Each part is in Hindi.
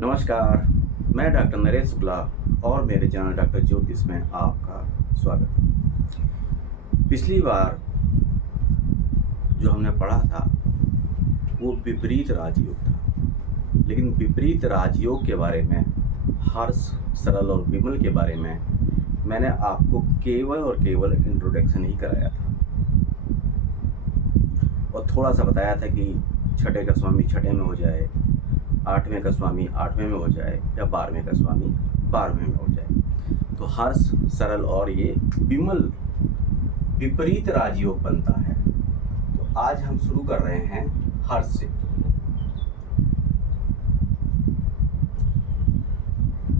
नमस्कार, मैं डॉक्टर नरेश शुक्ला और मेरे चैनल डॉक्टर ज्योतिष में आपका स्वागत है। पिछली बार जो हमने पढ़ा था वो विपरीत राजयोग था, लेकिन विपरीत राजयोग के बारे में, हर्ष, सरल और विमल के बारे में मैंने आपको केवल और केवल इंट्रोडक्शन ही कराया था और थोड़ा सा बताया था कि छठे का स्वामी छठे में हो जाए, आठवें का स्वामी आठवें में हो जाए या 12वें का स्वामी 12वें में हो जाए। तो हर्ष, सरल और ये विमल विपरीत राजयोग बनता है। तो आज हम शुरू कर रहे हैं हर्ष से।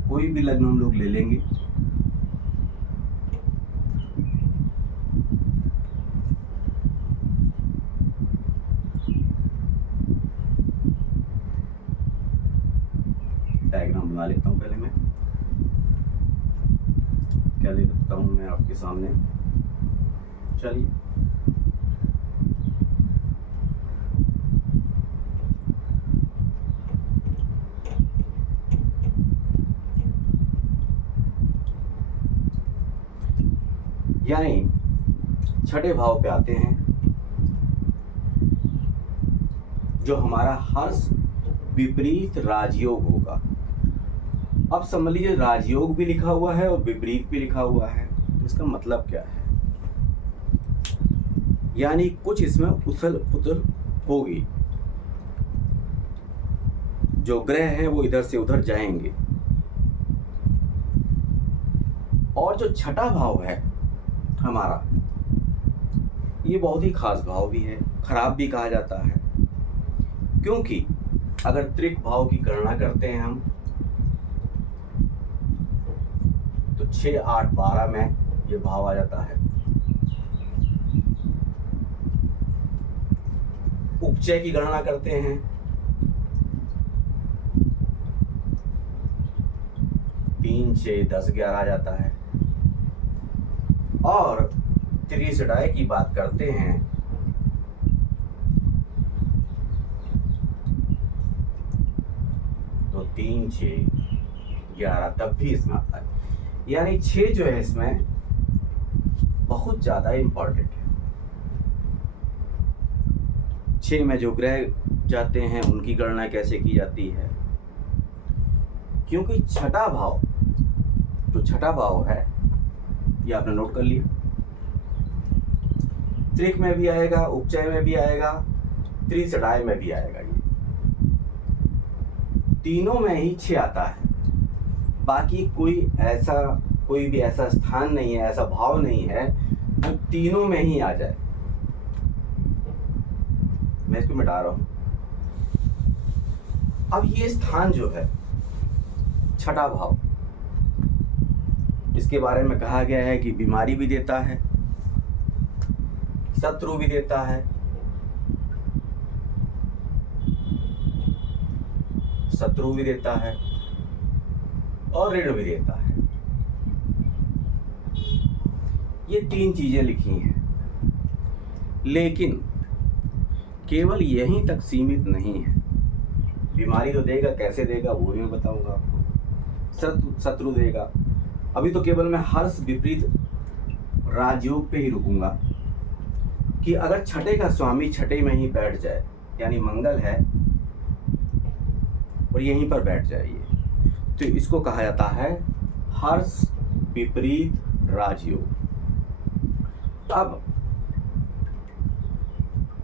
कोई भी लग्न हम लोग ले लेंगे, डायग्राम बना लेता हूँ। पहले मैं क्या ले सकता हूँ मैं आपके सामने, चलिए। यानी छठे भाव पे आते हैं जो हमारा हर्ष विपरीत राजयोग होगा। अब समझ लीजिए राजयोग भी लिखा हुआ है और विपरीत भी लिखा हुआ है, तो इसका मतलब क्या है? यानी कुछ इसमें उथल पुथल होगी, जो ग्रह हैं वो इधर से उधर जाएंगे। और जो छठा भाव है हमारा, ये बहुत ही खास भाव भी है, खराब भी कहा जाता है, क्योंकि अगर त्रिक भाव की गणना करते हैं हम तो 6, 8, 12 में ये भाव आ जाता है। उपचय की गणना करते हैं 3, 6, 10, 11 आ जाता है। और त्रिशडाय की बात करते हैं तो 3, 6, 11 तब भी इसमें आता है। यानी 6 जो है इसमें बहुत ज्यादा इंपॉर्टेंट है। 6 में जो ग्रह जाते हैं उनकी गणना कैसे की जाती है, क्योंकि छठा भाव, जो छठा भाव है ये आपने नोट कर लिया, त्रिक में भी आएगा, उपचय में भी आएगा, त्रिशडाय में भी आएगा। ये तीनों में ही 6 आता है। बाकी कोई भी ऐसा स्थान नहीं है, ऐसा भाव नहीं है जो तीनों में ही आ जाए। मैं इसको मिटा रहा हूं। अब ये स्थान जो है छठा भाव, इसके बारे में कहा गया है कि बीमारी भी देता है, शत्रु भी देता है, शत्रु भी देता है और ऋण भी देता है। ये 3 चीजें लिखी हैं, लेकिन केवल यहीं तक सीमित नहीं है। बीमारी तो देगा, कैसे देगा वो भी मैं बताऊंगा आपको। शत्रु देगा। अभी तो केवल मैं हर्ष विपरीत राजयोग पे ही रुकूंगा कि अगर छठे का स्वामी छठे में ही बैठ जाए, यानी मंगल है और यहीं पर बैठ जाइए, तो इसको कहा जाता है हर्ष विपरीत राजयोग। अब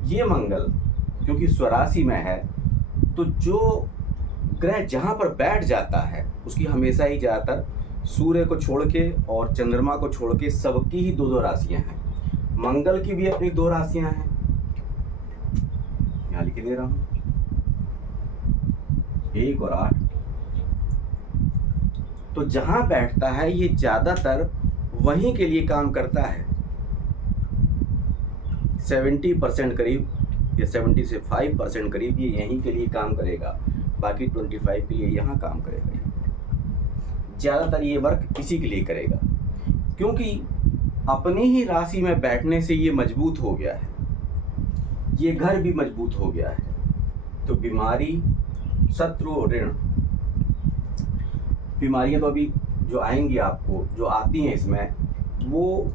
ये मंगल क्योंकि स्वराशि में है, तो जो ग्रह जहां पर बैठ जाता है उसकी हमेशा ही ज्यादातर सूर्य को छोड़ के और चंद्रमा को छोड़ के सबकी ही 2-2 राशियां हैं। मंगल की भी अपनी 2 राशियां हैं, यहां लिख दे रहा हूं, 1 और 8। तो जहां बैठता है ये ज्यादातर वहीं के लिए काम करता है। 70% करीब या 70 से 5% करीब ये यहीं के लिए काम करेगा, बाकी 25 के लिए यहाँ काम करेगा। ज्यादातर ये वर्क इसी के लिए करेगा, क्योंकि अपनी ही राशि में बैठने से ये मजबूत हो गया है, ये घर भी मजबूत हो गया है। तो बीमारी, शत्रु और ऋण बीमारियां तो अभी जो आएंगी आपको, जो आती हैं इसमें, वो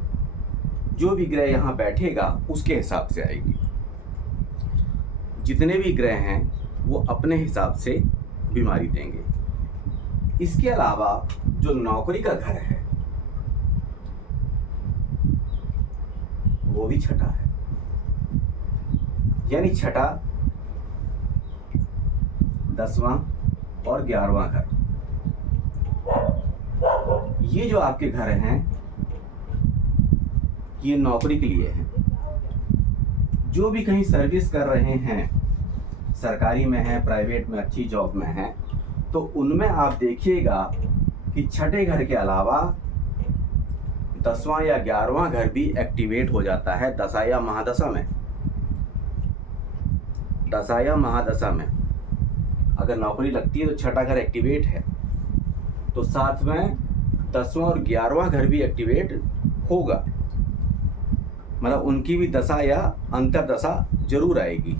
जो भी ग्रह यहाँ बैठेगा उसके हिसाब से आएगी। जितने भी ग्रह हैं वो अपने हिसाब से बीमारी देंगे। इसके अलावा जो नौकरी का घर है वो भी छठा है, यानी छठा, 10वां और 11वां घर, ये जो आपके घर हैं ये नौकरी के लिए हैं। जो भी कहीं सर्विस कर रहे हैं, सरकारी में है, प्राइवेट में, अच्छी जॉब में है, तो उनमें आप देखिएगा कि छठे घर के अलावा 10वां या 11वां घर भी एक्टिवेट हो जाता है दशा या महादशा में। दशा या महादशा में अगर नौकरी लगती है तो छठा घर एक्टिवेट है, तो साथ में 10वां और 11वां घर भी एक्टिवेट होगा। मतलब उनकी भी दशा या अंतरदशा जरूर आएगी,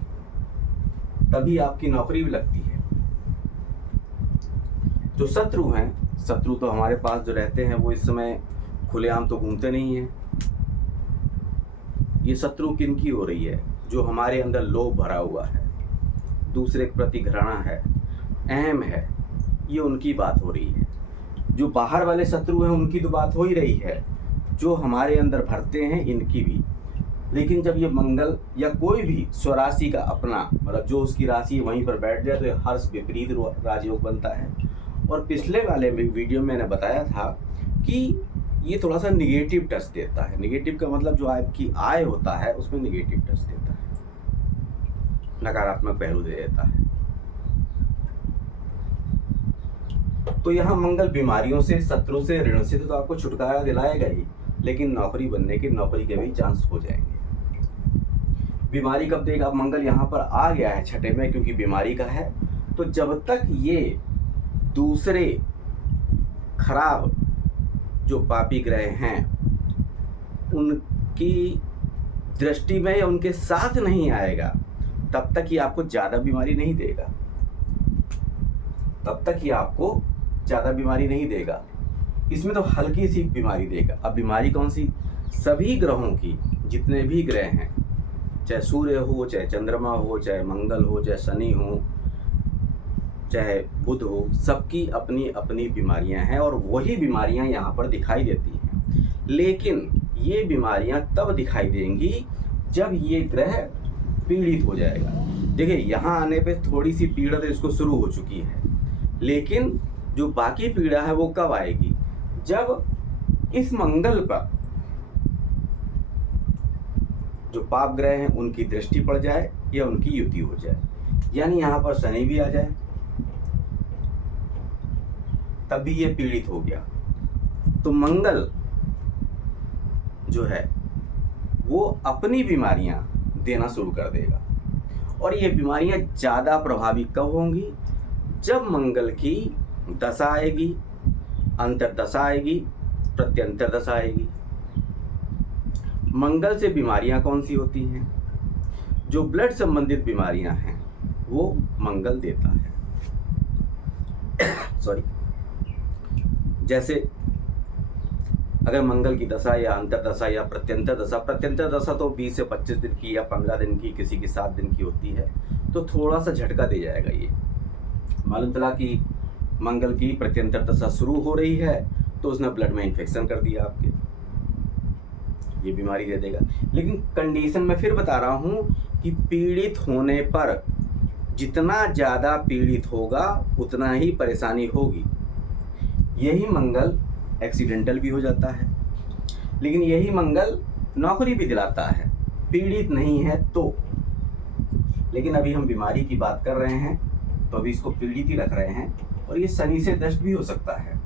तभी आपकी नौकरी भी लगती है। जो शत्रु हैं, शत्रु तो हमारे पास जो रहते हैं वो इस समय खुलेआम तो घूमते नहीं हैं। ये शत्रु किनकी हो रही है? जो हमारे अंदर लोभ भरा हुआ है, दूसरे के प्रति घृणा है, अहम है, ये उनकी बात हो रही है। जो बाहर वाले शत्रु हैं उनकी तो बात हो ही रही है, जो हमारे अंदर भरते हैं इनकी भी। लेकिन जब ये मंगल या कोई भी स्वराशि का अपना, मतलब जो उसकी राशि वहीं पर बैठ जाए तो ये हर्ष विपरीत राजयोग बनता है। और पिछले वाले वीडियो में मैंने बताया था कि ये थोड़ा सा निगेटिव टच देता है। निगेटिव का मतलब जो आपकी आय होता है उसमें निगेटिव टच देता है, नकारात्मक पहलू दे देता है। तो यहाँ मंगल बीमारियों से, शत्रु से, ऋण से तो आपको छुटकारा दिलाएगा ही, लेकिन नौकरी बनने के, नौकरी के भी चांस हो जाएंगे। बीमारी कब देगा? अब मंगल यहाँ पर आ गया है छठे में, क्योंकि बीमारी का है। तो जब तक ये दूसरे खराब जो पापी ग्रह हैं उनकी दृष्टि में या उनके साथ नहीं आएगा, तब तक ये आपको ज़्यादा बीमारी नहीं देगा। तब तक ये आपको ज़्यादा बीमारी नहीं देगा। इसमें तो हल्की सी बीमारी देगा। अब बीमारी कौन सी? सभी ग्रहों की, जितने भी ग्रह हैं, चाहे सूर्य हो, चाहे चंद्रमा हो, चाहे मंगल हो, चाहे शनि हो, चाहे बुध हो, सबकी अपनी अपनी बीमारियां हैं और वही बीमारियां यहाँ पर दिखाई देती हैं। लेकिन ये बीमारियां तब दिखाई देंगी जब ये ग्रह पीड़ित हो जाएगा। देखिए यहाँ आने पे थोड़ी सी पीड़ा तो इसको शुरू हो चुकी है, लेकिन जो बाकी पीड़ा है वो कब आएगी? जब इस मंगल पर जो पाप ग्रह हैं उनकी दृष्टि पड़ जाए या उनकी युति हो जाए, यानी यहाँ पर शनि भी आ जाए, तभी ये पीड़ित हो गया। तो मंगल जो है वो अपनी बीमारियां देना शुरू कर देगा। और ये बीमारियां ज़्यादा प्रभावी कब होंगी? जब मंगल की दशा आएगी, अंतरदशा आएगी, प्रत्यंतर दशा आएगी। मंगल से बीमारियां कौन सी होती हैं? जो ब्लड संबंधित बीमारियां हैं वो मंगल देता है। सॉरी, जैसे अगर मंगल की दशा या अंतरदशा या प्रत्यंतर दशा तो 20 से 25 दिन की या 15 दिन की, किसी की 7 दिन की होती है, तो थोड़ा सा झटका दे जाएगा। ये मालूम चला कि मंगल की प्रत्यंतर दशा शुरू हो रही है तो उसने ब्लड में इन्फेक्शन कर दिया आपके, ये बीमारी दे देगा। लेकिन कंडीशन मैं फिर बता रहा हूँ कि पीड़ित होने पर जितना ज़्यादा पीड़ित होगा उतना ही परेशानी होगी। यही मंगल एक्सीडेंटल भी हो जाता है, लेकिन यही मंगल नौकरी भी दिलाता है, पीड़ित नहीं है तो। लेकिन अभी हम बीमारी की बात कर रहे हैं तो अभी इसको पीड़ित ही रख रहे हैं, और ये शनि से दष्ट भी हो सकता है।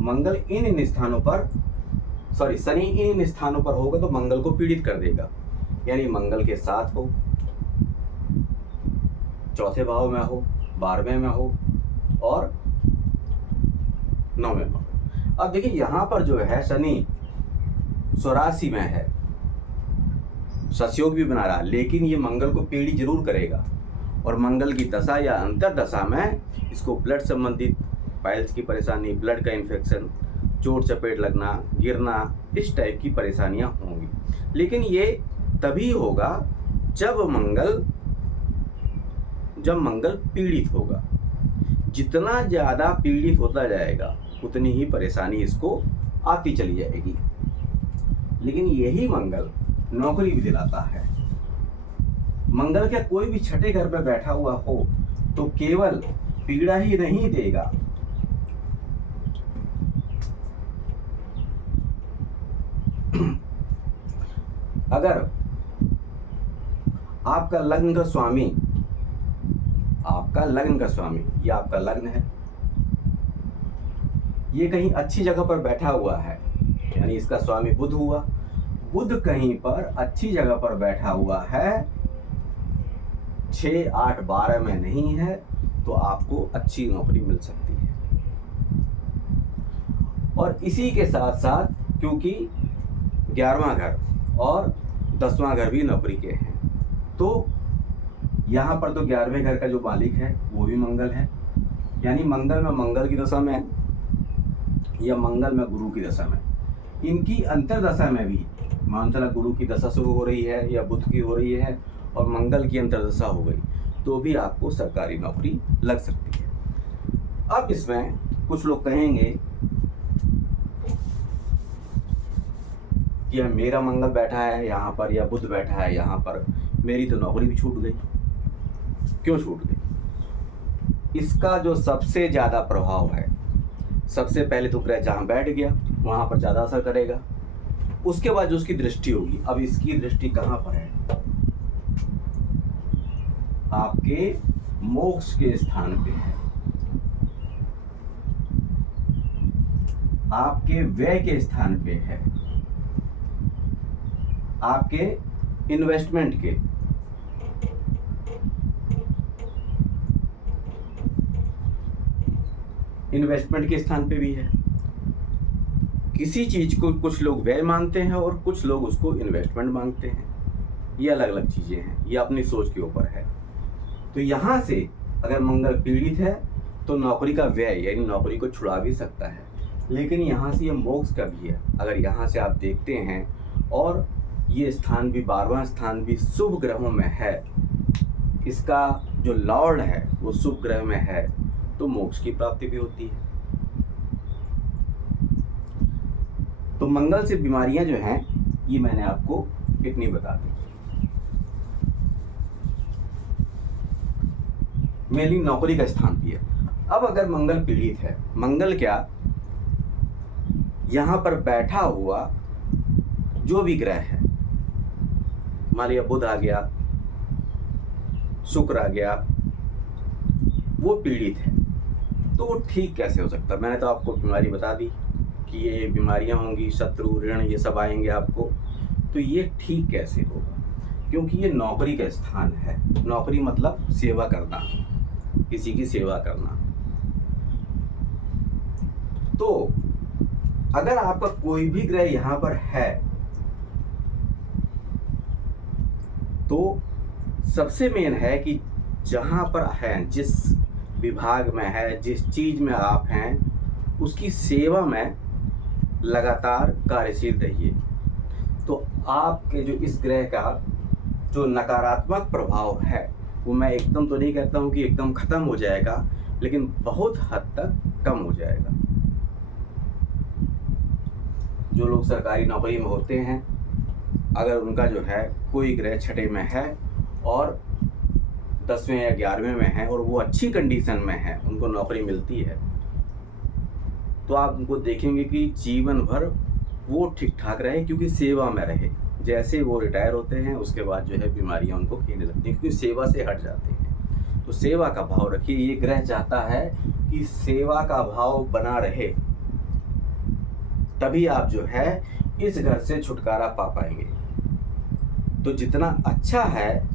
मंगल इन स्थानों पर, सॉरी शनि इन स्थानों पर होगा तो मंगल को पीड़ित कर देगा। यानी मंगल के साथ हो, चौथे भाव में हो, 12वें में हो और 9वें में हो। अब देखिए यहाँ पर जो है शनि 84 में है, सतयोग भी बना रहा है, लेकिन ये मंगल को पीड़ी जरूर करेगा। और मंगल की दशा या अंतर दशा में इसको ब्लड संबंधित पाइल्स की परेशानी, ब्लड का इन्फेक्शन, चोट चपेट लगना, गिरना, इस टाइप की परेशानियां होंगी। लेकिन ये तभी होगा जब मंगल पीड़ित होगा। जितना ज़्यादा पीड़ित होता जाएगा उतनी ही परेशानी इसको आती चली जाएगी। लेकिन यही मंगल नौकरी भी दिलाता है। मंगल क्या कोई भी छठे घर पर बैठा हुआ हो तो केवल पीड़ा ही नहीं देगा, अगर आपका लग्न का स्वामी ये आपका लग्न है, ये कहीं अच्छी जगह पर बैठा हुआ है, यानी इसका स्वामी बुध हुआ, बुध कहीं पर अच्छी जगह पर बैठा हुआ है, 6, 8, 12 में नहीं है, तो आपको अच्छी नौकरी मिल सकती है। और इसी के साथ साथ क्योंकि 11वां घर और 10वां घर भी नौकरी के हैं, तो यहाँ पर तो 11वें घर का जो मालिक है वो भी मंगल है, यानी मंगल में मंगल की दशा में या मंगल में गुरु की दशा में, इनकी अंतर दशा में भी मान चला गुरु की दशा शुरू हो रही है या बुध की हो रही है और मंगल की अंतर दशा हो गई, तो भी आपको सरकारी नौकरी लग सकती है। अब इसमें कुछ लोग कहेंगे कि मेरा मंगल बैठा है यहाँ पर या बुध बैठा है यहाँ पर, मेरी तो नौकरी भी छूट गई। क्यों छूट गई? इसका जो सबसे ज़्यादा प्रभाव है, सबसे पहले तो ग्रह जहाँ बैठ गया वहाँ पर ज़्यादा असर करेगा, उसके बाद जो उसकी दृष्टि होगी। अब इसकी दृष्टि कहाँ पर है? आपके मोक्ष के स्थान पे है, आपके व्यय के स्थान पे है, आपके इन्वेस्टमेंट के, स्थान पे भी है। किसी चीज को कुछ लोग व्यय मानते हैं और कुछ लोग उसको इन्वेस्टमेंट मानते हैं, ये अलग अलग चीजें हैं, ये अपनी सोच के ऊपर है। तो यहाँ से अगर मंगल पीड़ित है तो नौकरी का व्यय यानी नौकरी को छुड़ा भी सकता है, लेकिन यहाँ से ये मोक्ष का भी है। अगर यहाँ से आप देखते हैं और ये स्थान भी 12वां स्थान भी शुभ ग्रहों में है, इसका जो लॉर्ड है वो शुभ ग्रह में है, तो मोक्ष की प्राप्ति भी होती है। तो मंगल से बीमारियां जो हैं ये मैंने आपको इतनी बता दी। मेनली नौकरी का स्थान भी है। अब अगर मंगल पीड़ित है, मंगल क्या यहां पर बैठा हुआ जो भी ग्रह है, मान लिया बुध आ गया, शुक्र आ गया, वो पीड़ित है, तो वो ठीक कैसे हो सकता है? मैंने तो आपको बीमारी बता दी कि ये बीमारियां होंगी, शत्रु ऋण ये सब आएंगे आपको, तो ये ठीक कैसे होगा? क्योंकि ये नौकरी का स्थान है। नौकरी मतलब सेवा करना, किसी की सेवा करना। तो अगर आपका कोई भी ग्रह यहां पर है तो सबसे मेन है कि जहां पर है, जिस विभाग में है, जिस चीज में आप हैं, उसकी सेवा में लगातार कार्यशील रहिए। तो आपके जो इस ग्रह का जो नकारात्मक प्रभाव है वो मैं एकदम तो नहीं कहता हूं कि एकदम खत्म हो जाएगा, लेकिन बहुत हद तक कम हो जाएगा। जो लोग सरकारी नौकरी में होते हैं, अगर उनका जो है कोई ग्रह छठे में है और 10वें या 11वें में है और वो अच्छी कंडीशन में है, उनको नौकरी मिलती है, तो आप उनको देखेंगे कि जीवन भर वो ठीक ठाक रहे, क्योंकि सेवा में रहे। जैसे वो रिटायर होते हैं उसके बाद जो है बीमारियां उनको खेने लगती हैं, क्योंकि सेवा से हट जाते हैं। तो सेवा का भाव रखिए। ये ग्रह चाहता है कि सेवा का भाव बना रहे, तभी आप जो है इस घर से छुटकारा पा पाएंगे। तो जितना अच्छा है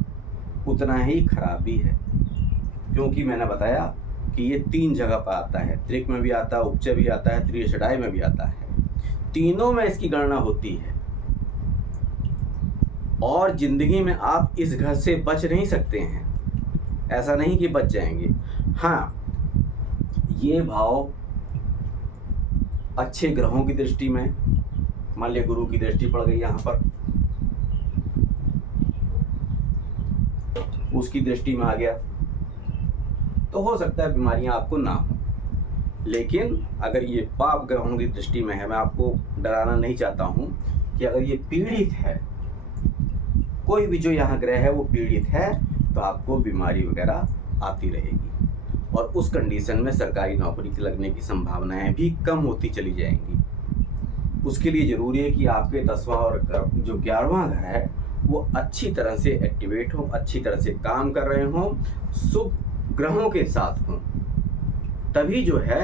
उतना ही खराब भी है। क्योंकि मैंने बताया कि ये 3 जगह पर आता है, त्रिक में भी आता है, उपचय भी आता है, त्रिषडाय में भी आता है। तीनों में इसकी गणना होती है और जिंदगी में आप इस घर से बच नहीं सकते हैं, ऐसा नहीं कि बच जाएंगे। हाँ, ये भाव अच्छे ग्रहों की दृष्टि में, मान लिया गुरु की दृष्टि पड़ गई यहाँ पर, उसकी दृष्टि में आ गया, तो हो सकता है बीमारियां आपको ना हो। लेकिन अगर ये पाप ग्रहों की दृष्टि में है, मैं आपको डराना नहीं चाहता हूं कि अगर ये पीड़ित है, कोई भी जो यहाँ ग्रह है वो पीड़ित है, तो आपको बीमारी वगैरह आती रहेगी और उस कंडीशन में सरकारी नौकरी लगने की संभावनाएं भी कम होती चली जाएंगी। उसके लिए ज़रूरी है कि आपके 10वां और जो 11वां घर है वो अच्छी तरह से एक्टिवेट हो, अच्छी तरह से काम कर रहे हों, शुभ ग्रहों के साथ हों, तभी जो है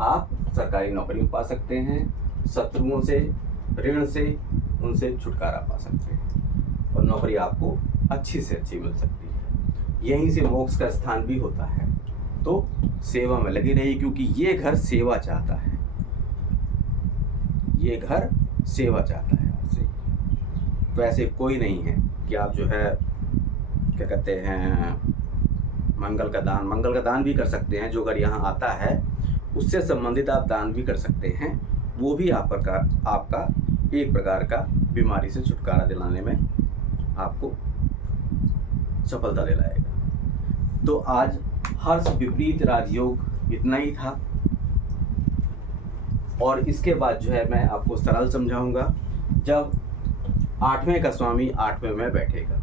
आप सरकारी नौकरी पा सकते हैं, शत्रुओं से, ऋण से, उनसे छुटकारा पा सकते हैं और नौकरी आपको अच्छी से अच्छी मिल सकती है। यहीं से मोक्ष का स्थान भी होता है, तो सेवा में लगी रही, क्योंकि ये घर सेवा चाहता है, ये घर सेवा चाहता है आपसे। वैसे कोई नहीं है कि आप जो है क्या कहते हैं मंगल का दान भी कर सकते हैं। जो घर यहाँ आता है उससे संबंधित आप दान भी कर सकते हैं, वो भी आपका एक प्रकार का बीमारी से छुटकारा दिलाने में आपको सफलता दिलाएगा। तो आज हर्ष विपरीत राजयोग इतना ही था और इसके बाद जो है मैं आपको सरल समझाऊंगा। जब 8वें का स्वामी 8वें में बैठेगा,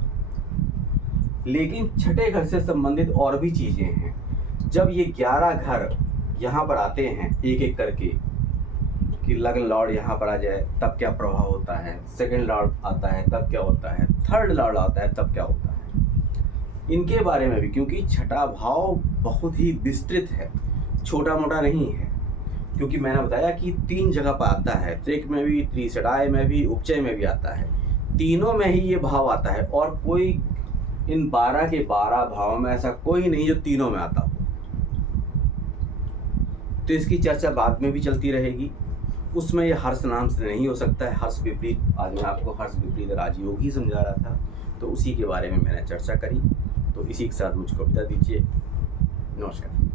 लेकिन छठे घर से संबंधित और भी चीजें हैं। जब ये 11 घर यहाँ पर आते हैं एक एक करके, कि लग्न लॉर्ड यहाँ पर आ जाए तब क्या प्रभाव होता है, सेकंड लॉर्ड आता है तब क्या होता है, थर्ड लॉर्ड आता है तब क्या होता है, इनके बारे में भी, क्योंकि छठा भाव बहुत ही विस्तृत है, छोटा मोटा नहीं है। क्योंकि मैंने बताया कि 3 जगह पर आता है, त्रिक में भी, त्रिषडाय में भी, उपचय में भी आता है, तीनों में ही ये भाव आता है और कोई इन 12 के 12 भाव में ऐसा कोई नहीं जो तीनों में आता हो। तो इसकी चर्चा बाद में भी चलती रहेगी, उसमें ये हर्ष नाम से नहीं हो सकता है। हर्ष विपरीत, आज मैं आपको हर्ष विपरीत राजयोग ही समझा रहा था, तो उसी के बारे में मैंने चर्चा करी। तो इसी के साथ मुझको विदा दीजिए, नमस्कार।